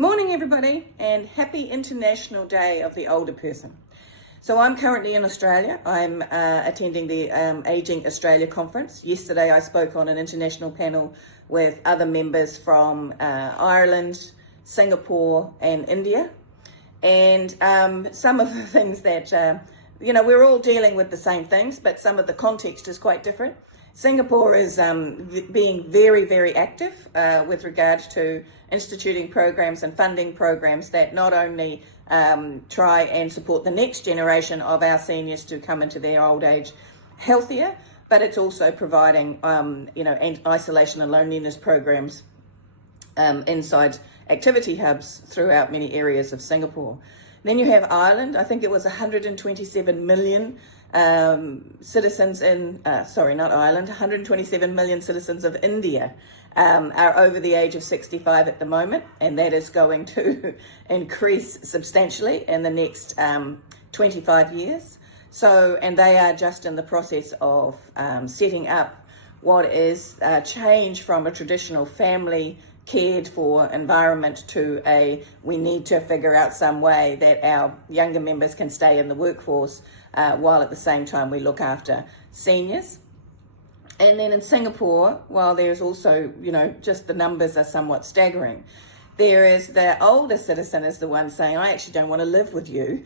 Morning everybody, and happy International Day of the Older Person. So I'm currently in Australia. I'm attending the Aging Australia conference. Yesterday I spoke on an international panel with other members from Ireland, Singapore and India. And some of the things that, we're all dealing with the same things, but some of the context is quite different. Singapore is being very, very active with regard to instituting programs and funding programs that not only try and support the next generation of our seniors to come into their old age healthier, but it's also providing, isolation and loneliness programs inside activity hubs throughout many areas of Singapore. Then you have Ireland. I think it was 127 million citizens in, not Ireland, 127 million citizens of India are over the age of 65 at the moment, and that is going to increase substantially in the next 25 years. So, and they are just in the process of setting up what is a change from a traditional family cared for environment to we need to figure out some way that our younger members can stay in the workforce while at the same time we look after seniors. And then in Singapore, while there's also, just the numbers are somewhat staggering, there is the older citizen is the one saying, I actually don't want to live with you,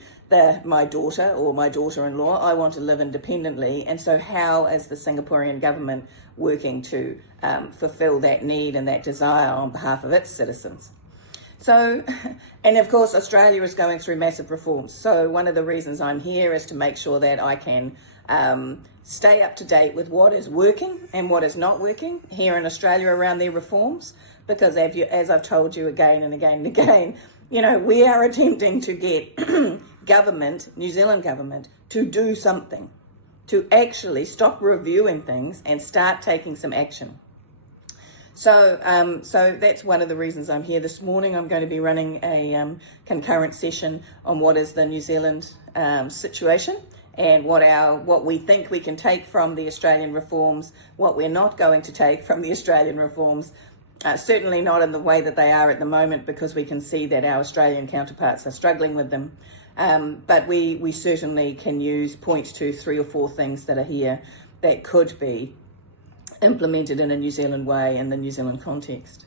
my daughter or my daughter-in-law. I want to live independently. And so how is the Singaporean government working to fulfill that need and that desire on behalf of its citizens? So, and of course, Australia is going through massive reforms. So one of the reasons I'm here is to make sure that I can stay up to date with what is working and what is not working here in Australia around their reforms. Because as I've told you again and again and again, we are attempting to get New Zealand government, to do something, to actually stop reviewing things and start taking some action. So that's one of the reasons I'm here this morning. I'm going to be running a concurrent session on what is the New Zealand situation and what we think we can take from the Australian reforms, what we're not going to take from the Australian reforms. Certainly not in the way that they are at the moment, because we can see that our Australian counterparts are struggling with them. But we certainly can point to 3 or 4 things that are here that could be implemented in a New Zealand way in the New Zealand context.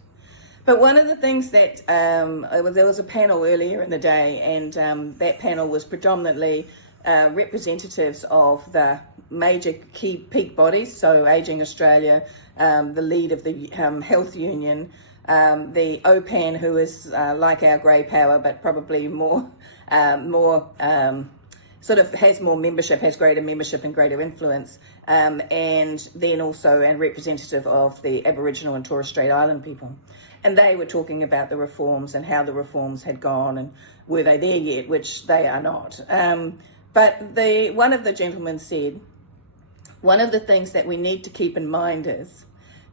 But one of the things that, there was a panel earlier in the day, and that panel was predominantly representatives of the major key peak bodies, so Aging Australia, the lead of the Health Union, the OPAN, who is like our grey power, but probably more sort of has more membership, has greater membership and greater influence, and then also a representative of the Aboriginal and Torres Strait Island people. And they were talking about the reforms and how the reforms had gone and were they there yet, which they are not. But one of the gentlemen said, one of the things that we need to keep in mind is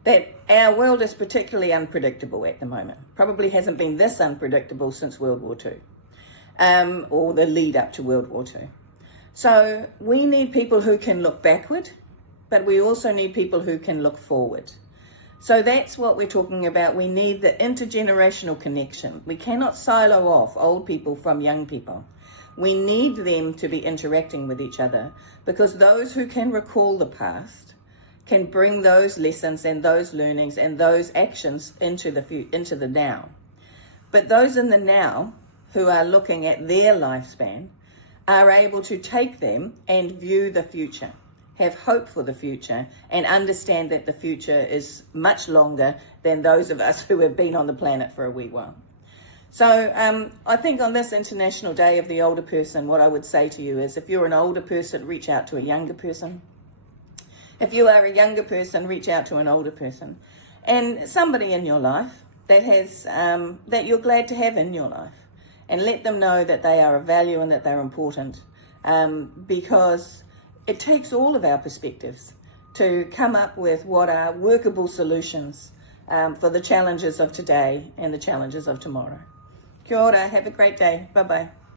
that our world is particularly unpredictable at the moment. Probably hasn't been this unpredictable since World War II, or the lead up to World War II. So we need people who can look backward, but we also need people who can look forward. So that's what we're talking about. We need the intergenerational connection. We cannot silo off old people from young people. We need them to be interacting with each other, because those who can recall the past can bring those lessons and those learnings and those actions into the now. But those in the now who are looking at their lifespan are able to take them and view the future, have hope for the future, and understand that the future is much longer than those of us who have been on the planet for a wee while. So I think on this International Day of the Older Person, what I would say to you is, if you're an older person, reach out to a younger person. If you are a younger person, reach out to an older person. And somebody in your life that has that you're glad to have in your life. And let them know that they are of value and that they're important. Because it takes all of our perspectives to come up with what are workable solutions for the challenges of today and the challenges of tomorrow. Kia ora, have a great day. Bye-bye.